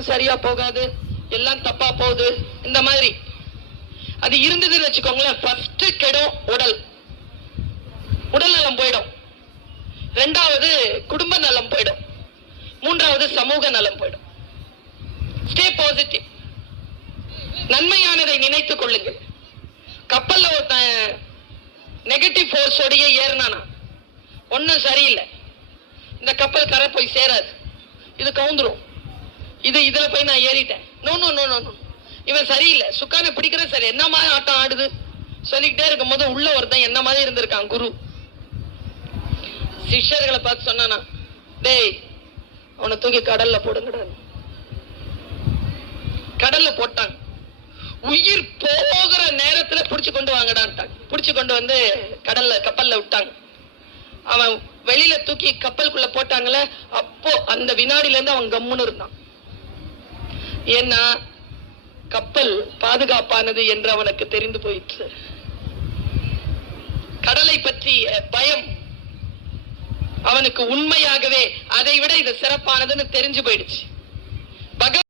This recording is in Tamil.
பயணம் சரியா போகாது, எல்லாம் தப்பா போகுது. இந்த மாதிரி அது இருந்ததுன்னு வச்சுக்கோங்களேன், ஃபர்ஸ்ட் கெடும் உடல் நலம் போயிடும், ரெண்டாவது குடும்ப நலம் போயிடும், மூன்றாவது சமூக நலம் போயிடும். ஸ்டே பாசிட்டிவ், நன்மையானதை நினைத்துக் கொள்ளுங்கள். கப்பல்ல ஒருத்தன் நெகட்டிவ் போர்ஸோடைய ஏறினானா ஒன்னும் சரியில்லை, இந்த கப்பல் கரை போய் சேராது, இது கவுந்துரும், இதுல போய் நான் ஏறிட்டேன், நோ நோ நோ நோ, இவன் சரியில்லை, சுக்கான பிடிக்கிற சரி, என்ன மாதிரி ஆட்டம் ஆடுது சொல்லிக்கிட்டே இருக்கும் போது உள்ள ஒருத்தன் என்ன மாதிரி இருந்திருக்கான் குரு. சிஷ்யர்களை பார்த்து சொன்னானா, டேய் அவனை தூக்கி கடல்ல போடுங்கடா. கடல்ல போட்டாங்க, உயிர் போகிற நேரத்துல புடிச்சு கொண்டு வாங்கடான்ட்டாங்க. புடிச்சு கொண்டு வந்து கப்பல்ல விட்டாங்க. அவன் வெளியில தூக்கி கப்பலுக்குள்ள போட்டாங்களே, அப்போ அந்த வினாடில இருந்து அவன் கம்முன்னு இருந்தான். ஏன்னா கப்பல் பாதுகாப்பானது என்று அவனுக்கு தெரிந்து போயிற்று. கடலை பற்றிய பயம் அவனுக்கு உண்மையாகவே அதை விட இது சிறப்பானதுன்னு தெரிஞ்சு போயிடுச்சு.